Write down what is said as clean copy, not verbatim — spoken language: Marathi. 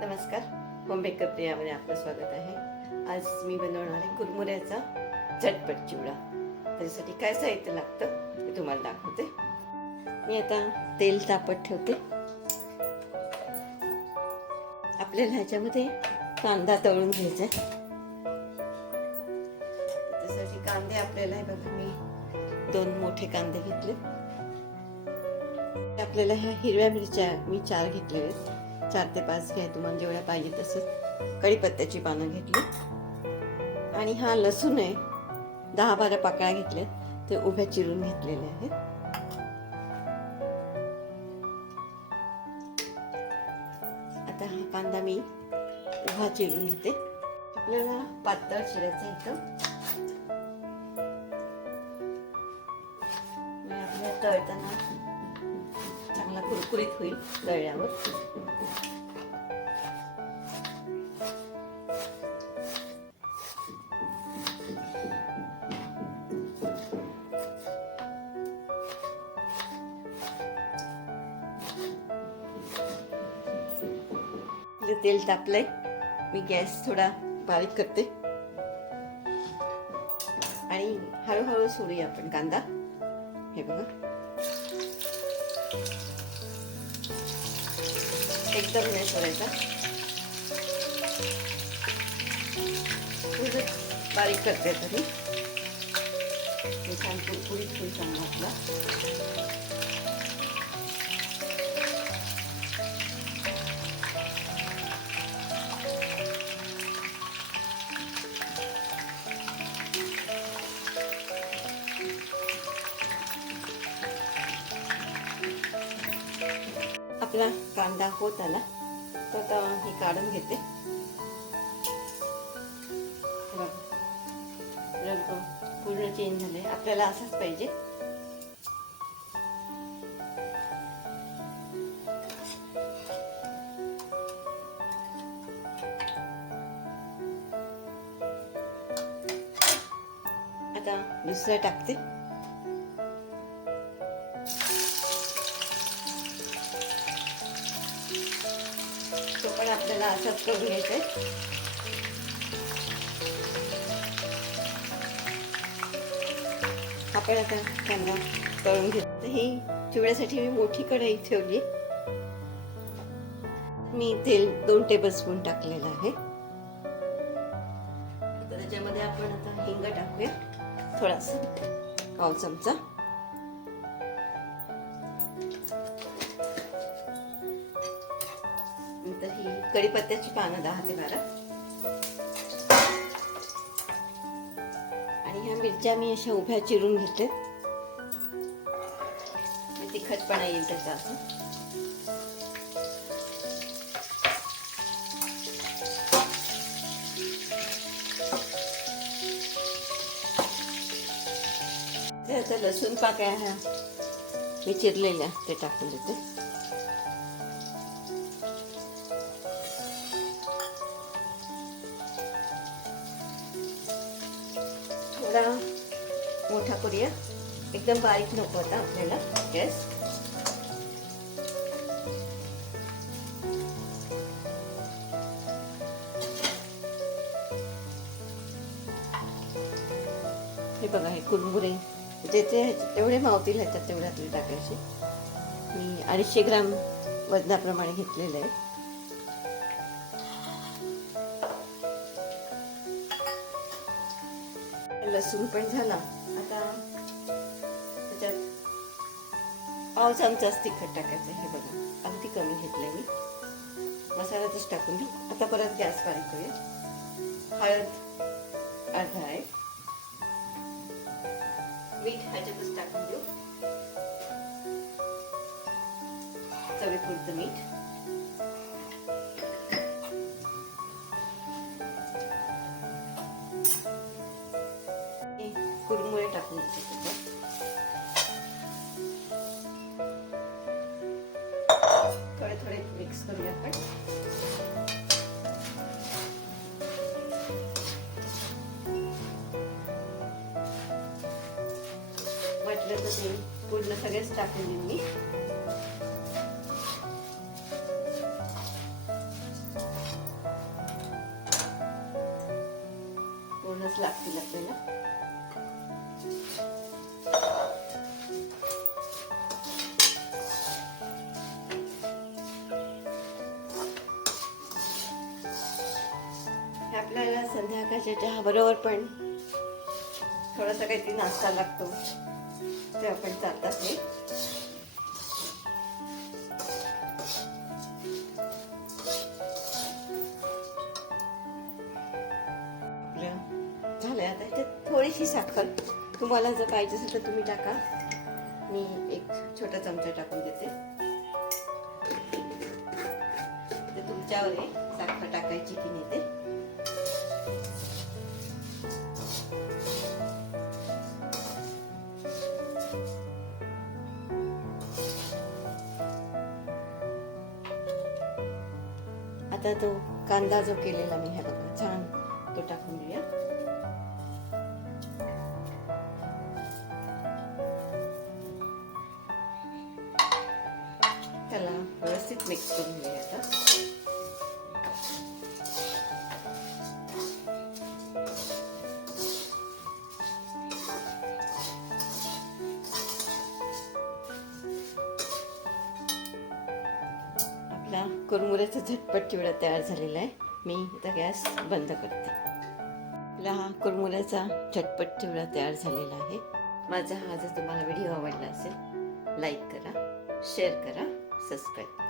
नमस्कार, होम बेकर प्रियामध्ये आपलं स्वागत आहे. आज मी बनवणार आहे कुरमुऱ्याचा झटपट चिवडा. त्यासाठी काय साहित्य लागतं ते तुम्हाला दाखवते. मी आता तेल तापत ठेवते. आपल्याला ह्याच्यामध्ये कांदा तळून घ्यायचा आहे. त्यासाठी कांदे आपल्याला बघा, मी 2 मोठे कांदे घेतले. आपल्याला ह्या हिरव्या मिरच्या मी 4 घेतलेल्या आहेत. 4 ते 5 घ्या, तुम्हाला जेवढ्या पाहिजे तसं. कढीपत्त्याची पानं घेतली आणि हा लसूण आहे, 10-12 पाकळ्या घेतल्या, ते उभ्या चिरून घेतलेले आहेत. आता हा कांदा मी उभा चिरून घेते. आपल्याला पातळ चिरायचं इथं. आपल्याला तळताना चांगला कुरकुरीत होईल तळल्यावर. तेल तापलंय, मी गॅस थोडा बारीक करते आणि हळूहळू सोडूया आपण कांदा. हे बघा, एकदम नाही सोडायचा, बारीक करते तरी छान कुरकुरीत होईल चांगला आपला. आपला कांदा होत आला तर आता हे काढून घेते. रंग पूर्ण चेंज झाले, आपल्याला असाच पाहिजे. आता दुसरा टाकते. तो पण आपल्याला असाच करून घ्यायचंय. आपण आता कांदा तळून घेतो. ही चिवड्यासाठी मी मोठी कढई ठेवली. मी तेल 2 टेबलस्पून टाकलेलं आहे. त्याच्यामध्ये आपण आता हिंग टाकूया, थोडासा 1/2 चमचा. नंतर ही कढीपत्त्याची पानं 10 ते 12. आणि ह्या मिरच्या मी अशा उभ्या चिरून घेतल्या. तिखटपणा येईल त्याचा असं. त्याचा लसूण पाकळ्या ह्या मी चिरलेल्या ते टाकून देते. थोडा मोठा करूया, एकदम बारीक नको होता आपल्याला गॅस. हे बघा, हे कुरमुरे जेथे तेवढे मावतील ह्याच्यात तेवढ्यातले टाकायचे. मी 250 ग्राम वजनाप्रमाणे घेतलेले आहे. लसूण पण झाला. आता त्याच्यात 1/2 चमचाच तिखट टाकायचं. हे बघा, अगदी कमी घेतलंय मी. मसाल्यातच टाकून घेऊ. आता परत गॅस बारीक करूया. हळद अर्धा आहे, मीठ ह्याच्यातच टाकून देऊ, चवीपुरतं मीठ. कुरमुरे टाकून देते. थोडे थोडे मिक्स करूया आपण. वाटलं तर ते पूर्ण सगळेच टाकून देईन मी. मिनिट लागतील आपल्याला. हे आपल्याला संध्याकाळच्या चहा बरोबर पण थोडासा काहीतरी नाश्ता लागतो, ते आपण चालतात हे. झालंय. आता ह्याच्यात थोडीशी साखर तुम्हाला जर पाहिजे असेल तर तुम्ही टाका. मी एक छोटा चमचा टाकून देते. ते तुमच्यावर आहे साखर टाकायची की नाही ते. आता तो कांदा जो केलेला मी, हे बघा छान, तो टाकून देऊया. त्याला व्यवस्थित मिक्स करून घेऊया आता. आपला कुरमुऱ्याचा झटपट चिवडा तयार झालेला आहे. मी आता गॅस बंद करते. आपला हा कुरमुऱ्याचा झटपट चिवडा तयार झालेला आहे. माझा हा जर तुम्हाला व्हिडिओ आवडला असेल, लाईक करा, शेअर करा, सबस्क्राईब करा.